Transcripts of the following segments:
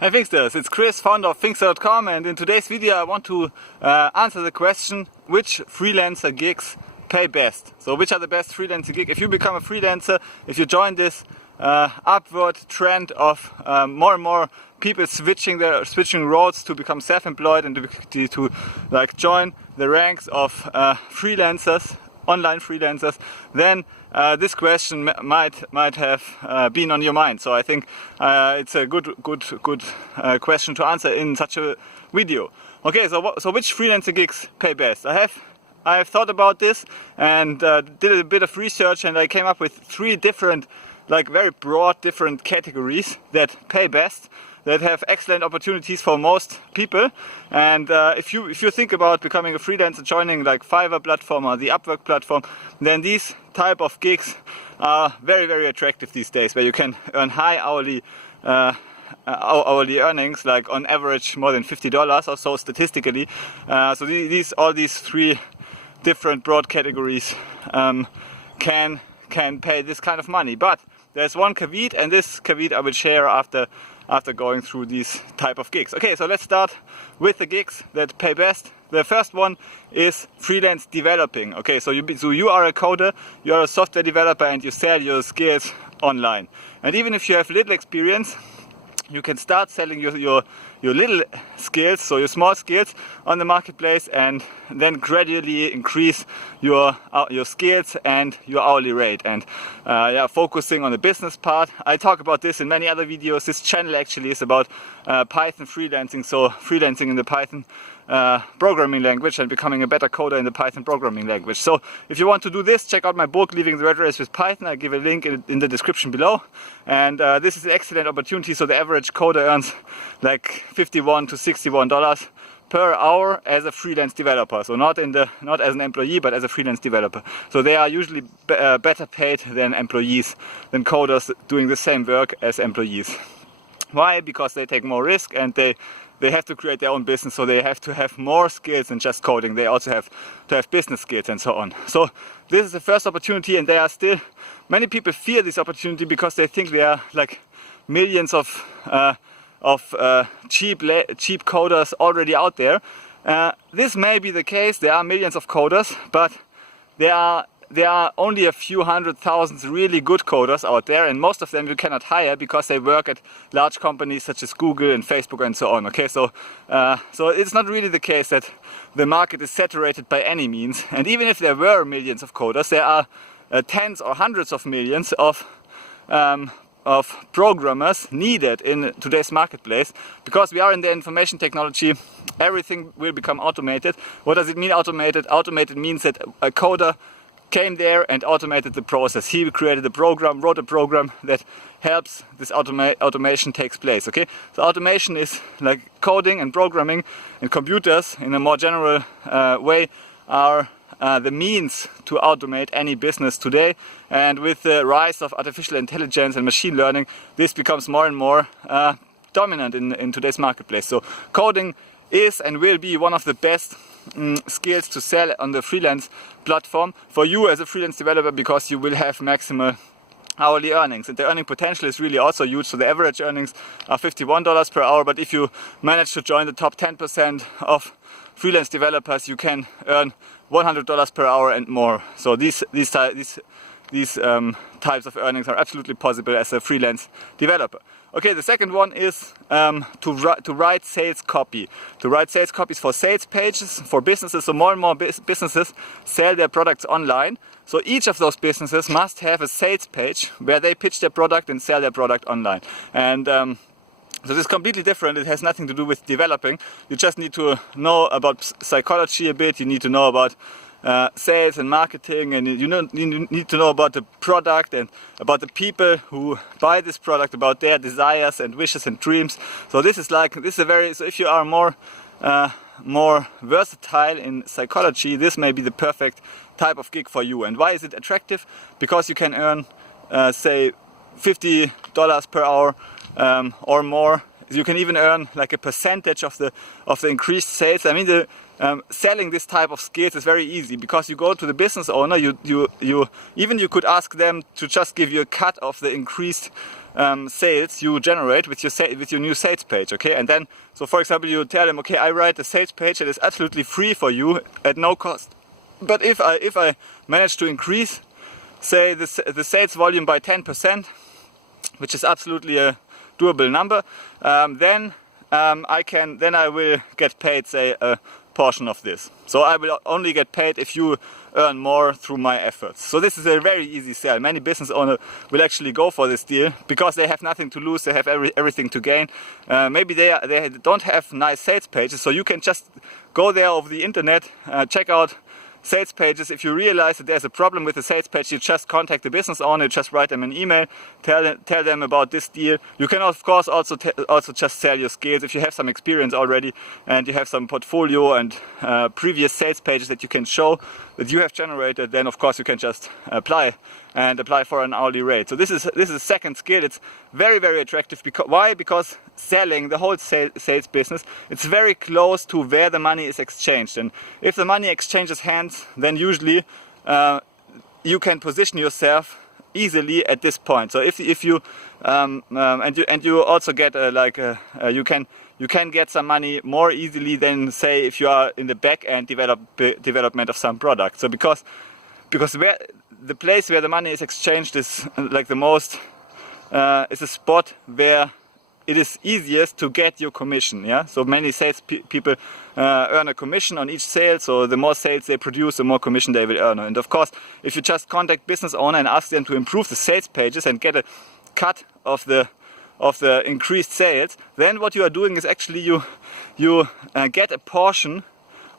Hi Finxters, it's Chris, founder of Finxter.com, and in today's video I want to answer the question, which freelancer gigs pay best? So which are the best freelancer gigs? If you become a freelancer, if you join this upward trend of more and more people switching roles to become self-employed and to like join the ranks of freelancers, online freelancers, then this question might have been on your mind. So I think it's a good question to answer in such a video. Okay, so which freelancer gigs pay best? I have thought about this and did a bit of research, and I came up with 3 different, like very broad different categories that pay best, that have excellent opportunities for most people. And if you think about becoming a freelancer, joining like Fiverr platform or the Upwork platform, then these type of gigs are very attractive these days, where you can earn high hourly earnings, like on average more than $50 or so statistically. So all these 3 different broad categories can pay this kind of money. But there's one caveat, and this caveat I will share after going through these type of gigs. Okay, so let's start with the gigs that pay best. The first one is freelance developing. Okay, so you are a coder, you are a software developer, and you sell your skills online. And even if you have little experience, you can start selling your little skills, so your small skills, on the marketplace, and then gradually increase your skills and your hourly rate. And focusing on the business part. I talk about this in many other videos. This channel actually is about Python freelancing, so freelancing in the Python programming language and becoming a better coder in the Python programming language. So if you want to do this, check out my book Leaving the Red Race with Python. I'll give a link in the description below. And this is an excellent opportunity. So the average coder earns like $51 to $61 per hour as a freelance developer. So not as an employee, but as a freelance developer. So they are usually better paid than employees, than coders doing the same work as employees. Why? Because they take more risk, and they have to create their own business, so they have to have more skills than just coding. They also have to have business skills and so on. So this is the first opportunity, and there are still many people fear this opportunity because they think there are like millions of cheap coders already out there. This may be the case. There are millions of coders, but there are only a few 100,000 really good coders out there, and most of them you cannot hire because they work at large companies such as Google and Facebook and so on. Okay, so it's not really the case that the market is saturated by any means. And even if there were millions of coders, there are tens or hundreds of millions of programmers needed in today's marketplace, because we are in the information technology. Everything will become automated. What does it mean, automated? Automated means that a coder came there and automated the process. He created a program, wrote a program that helps this automation takes place. Okay, so automation is like coding and programming, and computers in a more general way are the means to automate any business today. And with the rise of artificial intelligence and machine learning, this becomes more and more dominant in today's marketplace. So coding is and will be one of the best skills to sell on the freelance platform for you as a freelance developer, because you will have maximal hourly earnings, and the earning potential is really also huge. So the average earnings are $51 per hour, but if you manage to join the top 10% of freelance developers, you can earn $100 per hour and more. So these types of earnings are absolutely possible as a freelance developer. Okay, the second one is to write sales copy. To write sales copies for sales pages for businesses. So more and more businesses sell their products online. So each of those businesses must have a sales page where they pitch their product and sell their product online. And so this is completely different. It has nothing to do with developing. You just need to know about psychology a bit. You need to know about sales and marketing, and you need to know about the product and about the people who buy this product, about their desires and wishes and dreams. So so if you are more versatile in psychology, this may be the perfect type of gig for you. And why is it attractive? Because you can earn say $50 per hour or more. You can even earn like a percentage of the increased sales. I mean, selling this type of skills is very easy, because you go to the business owner. You could ask them to just give you a cut of the increased sales you generate with your new sales page. Okay, and then, so for example, you tell them, okay, I write a sales page that is absolutely free for you at no cost. But if I manage to increase, say, the sales volume by 10%, which is absolutely a doable number, then I will get paid, say, a portion of this. So I will only get paid if you earn more through my efforts. So this is a very easy sell. Many business owners will actually go for this deal because they have nothing to lose, they have everything to gain. Maybe they don't have nice sales pages, so you can just go there over the internet, check out sales pages. If you realize that there's a problem with the sales page, you just contact the business owner, you just write them an email, tell them about this deal. You can of course also just sell your skills. If you have some experience already and you have some portfolio and previous sales pages that you can show that you have generated, then of course you can just apply for an hourly rate. So this is a second skill. It's very, very attractive. Why? Because selling, the whole sales business, it's very close to where the money is exchanged. And if the money exchanges hands, then usually you can position yourself easily at this point. So if you and you also get you can get some money more easily than, say, if you are in the back end development of some product. So because where the place where the money is exchanged is like the most is a spot where it is easiest to get your commission. Yeah, so many sales people earn a commission on each sale. So the more sales they produce, the more commission they will earn. And of course, if you just contact business owner and ask them to improve the sales pages and get a cut of the increased sales, then what you are doing is actually you get a portion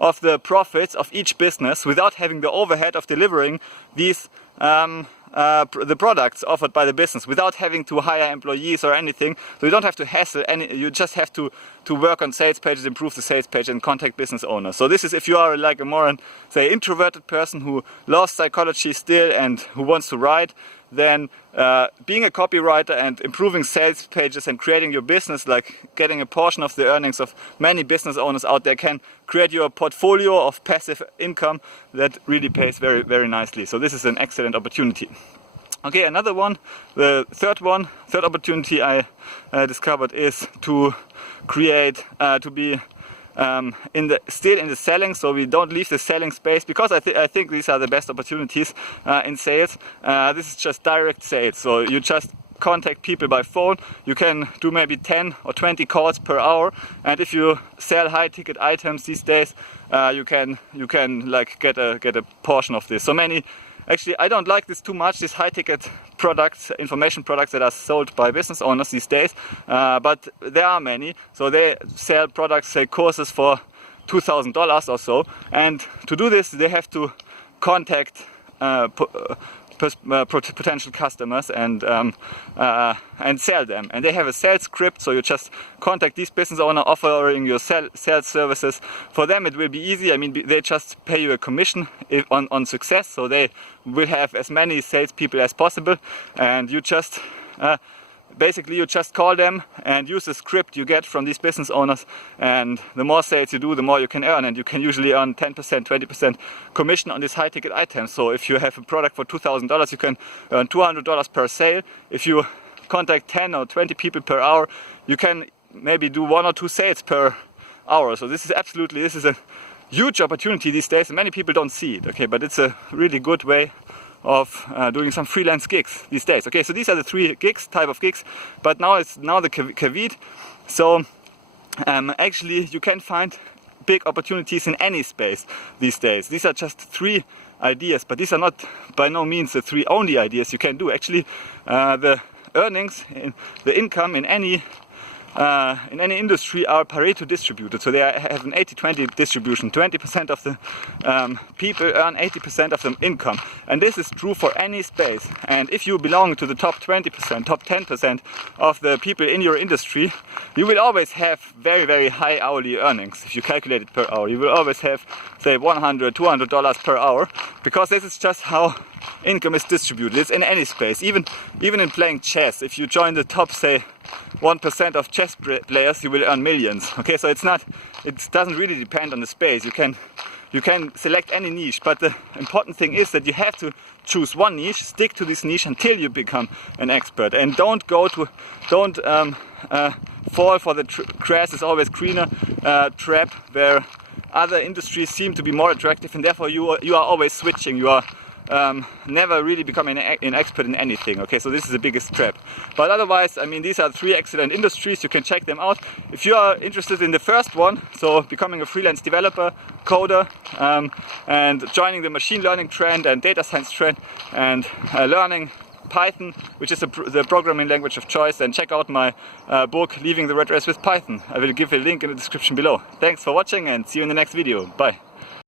of the profits of each business without having the overhead of delivering these the products offered by the business, without having to hire employees or anything. So you don't have to hassle you just have to work on sales pages, improve the sales page and contact business owners. So this is if you are like a more, say, introverted person who loves psychology still and who wants to write, then being a copywriter and improving sales pages and creating your business, like getting a portion of the earnings of many business owners out there, can create your portfolio of passive income that really pays very, very nicely. So this is an excellent opportunity. Okay, another one, the third opportunity I discovered is to create, to be still in the selling, so we don't leave the selling space, because I think these are the best opportunities in sales. This is just direct sales, so you just contact people by phone. You can do maybe 10 or 20 calls per hour, and if you sell high ticket items these days, you can like get a portion of this. So many. Actually, I don't like this too much, these high-ticket products, information products that are sold by business owners these days, but there are many. So they sell products, say courses for $2,000 or so, and to do this they have to contact potential customers and sell them. And they have a sales script, so you just contact these business owner offering your sales services. For them it will be easy. I mean, they just pay you a commission on success, so they will have as many salespeople as possible, and you just basically you just call them and use the script you get from these business owners, and the more sales you do, the more you can earn, and you can usually earn 10%, 20% commission on these high ticket items. So if you have a product for $2,000, you can earn $200 per sale. If you contact 10 or 20 people per hour, you can maybe do 1 or 2 sales per hour. So this is a huge opportunity these days, and many people don't see it. Okay, but it's a really good way of doing some freelance gigs these days. Okay, so these are the 3 type of gigs, but now the caveat. So actually you can find big opportunities in any space these days. These are just 3 ideas, but these are not by no means the 3 only ideas you can do. Actually, the earnings, the income in any industry are Pareto distributed, so they have an 80-20 distribution. 20% of the people earn 80% of the income, and this is true for any space. And if you belong to the top 20%, top 10% of the people in your industry, you will always have very, very high hourly earnings. If you calculate it per hour, you will always have, say, $100, $200 per hour, because this is just how income is distributed. It's in any space, even in playing chess. If you join the top, say, 1% of chess players, you will earn millions. Okay, so it doesn't really depend on the space. You can you can select any niche, but the important thing is that you have to choose one niche, stick to this niche until you become an expert, and don't fall for the grass is always greener trap where other industries seem to be more attractive, and therefore you are always switching. You are never really becoming an expert in anything. Okay, so this is the biggest trap. But otherwise, I mean, these are 3 excellent industries. You can check them out. If you are interested in the first one, so becoming a freelance developer, coder, and joining the machine learning trend and data science trend, and learning Python, which is the programming language of choice, then check out my book, Leaving the Red Race with Python. I will give a link in the description below. Thanks for watching and see you in the next video. Bye.